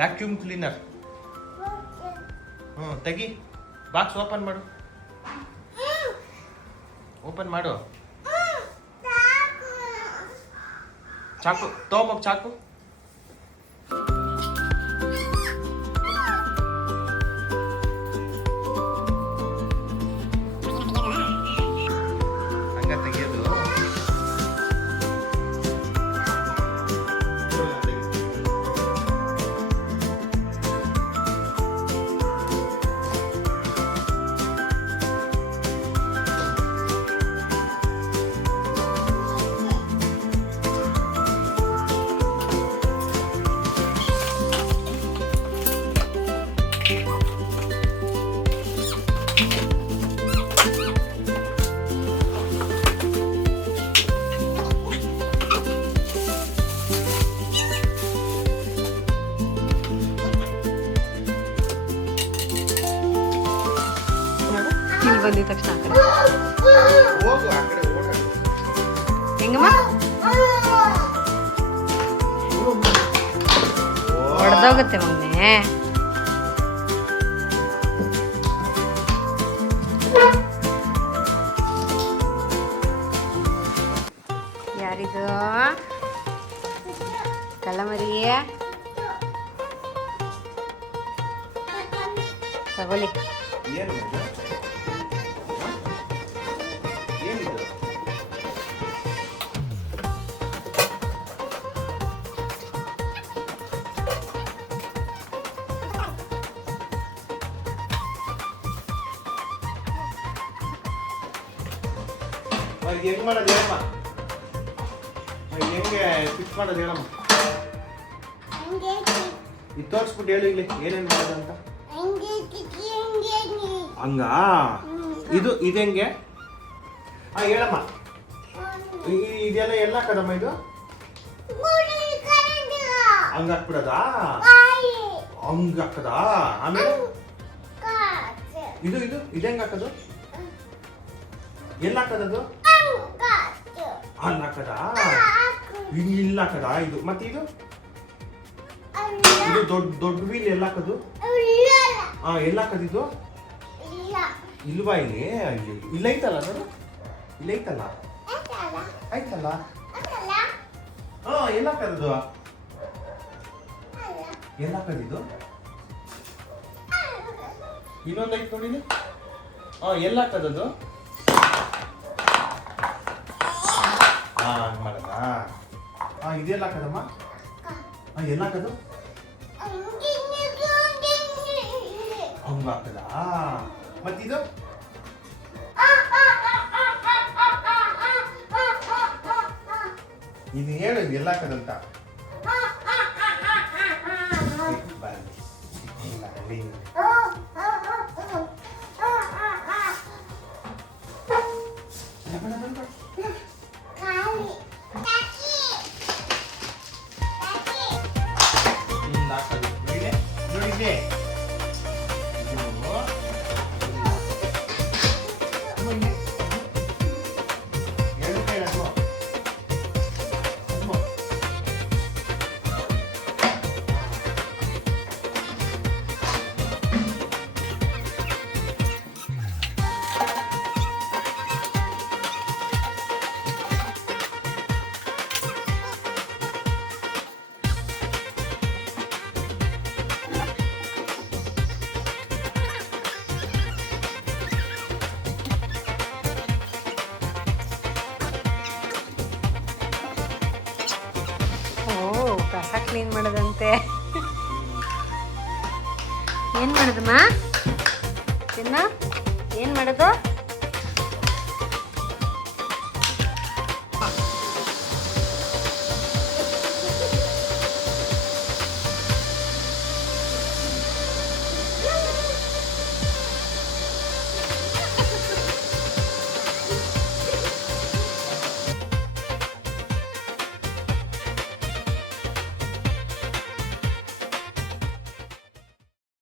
Vacuum cleaner. ತೆಗಿ, box open ಮಾಡು. Open ಮಾಡು. ಚಾಕು ತಗೊಂಬೋಗ್, ಚಾಕು. ಹಂಗ ತೆಗಿಯೋದು. ಬಂದಿದ ತಕ್ಷಣ ಹೆಂಗಮ್ಮ ಹೊಡೆದೋಗುತ್ತೆ ಮೊನ್ನೆ. ಯಾರಿದು ಕಳ್ಳಮರಿ? ತಗೊಳ್ಳಿ. ಹೆಂಗ್ ಮಾಡೋದು ಹೇಳಮ್ಮ, ಹೆಂಗೆ ಫಿಕ್ಸ್ ಮಾಡೋದು ಹೇಳಮ್ಮ. ಇದು ತೋರಿಸ್ಬಿಟ್ಟು ಹೇಳು ಇಲ್ಲಿ ಏನೇನು ಮಾಡೋದು ಅಂತ. ಹಂಗ ಇದು ಹೆಂಗೆ ಹೇಳಮ್ಮ. ಇದೆಲ್ಲ ಎಲ್ಲ ಕದಮ್ಮ ಇದು ಹಂಗ ಹಾಕ್ಬಿಡದಾ? ಹಂಗ ಹಾಕದಾ? ಆಮೇಲೆ ಇದು ಹೆಂಗ್ ಹಾಕೋದು? ಎಲ್ಲ ಹಾಕದದು? ಅಲ್ಲಿ ಹಾಕದಾ? ಇಲ್ಲ ಹಾಕದಾ? ಇದು ಮತ್ತೆ ಇದು ದೊಡ್ಡ ವೀಲ್ ಎಲ್ಲ ಹಾಕದು? ಎಲ್ಲ ಹಾಕದಿದ್ದು ಇಲ್ವಾ? ಇಲ್ಲಿ ಇಲ್ಲ ಐತಲ್ಲ ನೋಡು, ಇಲ್ಲ ಐತಲ್ಲ, ಆಯ್ತಲ್ಲ. ಎಲ್ಲ ಹಾಕದದು? ಎಲ್ಲ ಹಾಕದಿದ್ದು? ಇನ್ನೊಂದು ಐತೆ ನೋಡಿ. ಎಲ್ಲ ಹಾಕದದು? ಹಂಗ್ ಮಾಡದಾ? ಇದೆಲ್ಲ ಹಾಕದಮ್ಮ? ಎಲ್ಲ ಹಾಕದು? ಹಂಗ ಹಾಕದಾ? ಮತ್ತಿದು ಇದು ಹೇಳು, ಇದು ಎಲ್ಲ ಹಾಕದಂತ. ನೋಡಿದ್ದೆ ಕಸ ಕ್ಲೀನ್ ಮಾಡೋದಂತೆ. ಏನು ಮಾಡೋದಮ್ಮ? ಚಿನ್ನ ಏನು ಮಾಡೋದು?